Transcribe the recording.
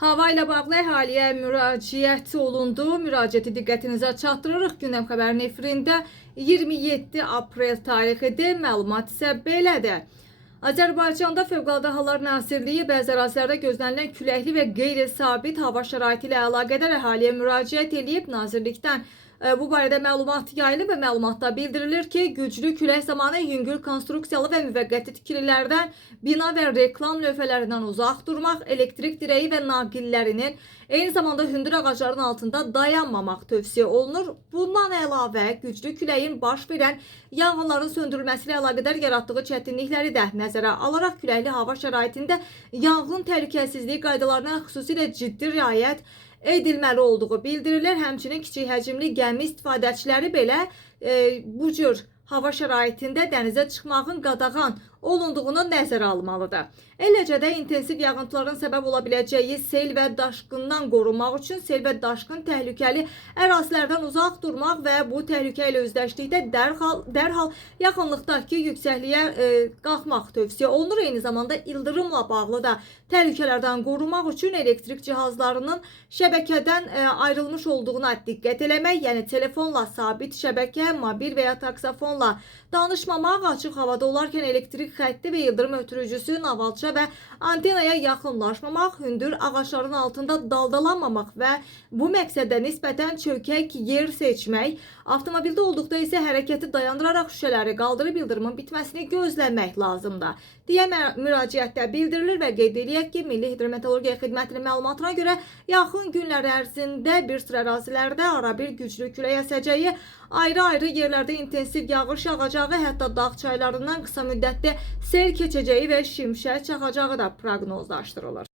Hava ilə bağlı əhaliyə müraciət olundu. Müraciəti diqqətinizə çatdırırıq. Gündəm xəbərinin efirində 27 aprel tarixidir. Məlumat isə belədir. Azərbaycanda Fövqəladə Hallar Nazirliyi bəzi ərazilərdə gözlənilən küləkli və qeyri-sabit hava şəraiti ilə əlaqədar əhaliyə müraciət edib. Nazirlikdən bu barədə məlumat yayılıb və məlumatda bildirilir ki, güclü külək zamanı yüngül konstruksiyalı və müvəqqəti tikililərdən, bina və reklam lövhələrindən uzaq durmaq, elektrik direği və naqillərinin, eyni zamanda hündür ağacların altında dayanmamaq tövsiyə olunur. Bundan əlavə, güclü küləyin baş verən yanğınların söndürülməsi ilə əlaqədar yaratdığı çətinlikləri də nəzərə alaraq küləkli hava şəraitində yanğın təhlükəsizliyi qaydalarına xüsusilə ciddi riayət edilməli olduğu bildirilir. Həmçinin kiçik həcmli gəmi istifadəçiləri belə bu cür hava şəraitində dənizə çıxmağın qadağan olunduğunu nəzərə almalıdır. Eləcə də intensiv yağıntıların səbəb ola biləcəyi sel və daşqından qorunmaq üçün sel və daşqın təhlükəli ərazilərdən uzaq durmaq və bu təhlükə ilə üzləşdikdə dərhal yaxınlıqdakı yüksəkliyə qalxmaq tövsiyə olunur. Eyni zamanda ildırımla bağlı da təhlükələrdən qorunmaq üçün elektrik cihazlarının şəbəkədən ayrılmış olduğuna diqqət eləmək, yəni telefonla, sabit şəbəkə, mobil və ya taksafonla danışmamaq, açıq havada olarkən elektrik xətti və ildırım ötürücüsü, navalça və antenaya yaxınlaşmamaq, hündür ağacların altında daldalanmamaq və bu məqsəddə nisbətən çökək yer seçmək, avtomobildə olduqda isə hərəkəti dayandıraraq şüşələri qaldırıb ildırımın bitməsini gözləmək lazımdır deyə müraciətdə bildirilir və qeyd edək ki, Milli Hidrometeorologiya Xidmətinin məlumatına görə yaxın günlər ərzində bir sıra ərazilərdə arabir güclü külək əsəcəyi, ayrı-ayrı yerlərdə intensiv yağış yağacağı, hətta dağ çaylarından qısa müddətdə sel keçəcəyi və şimşək çaxacağı da proqnozlaşdırılır.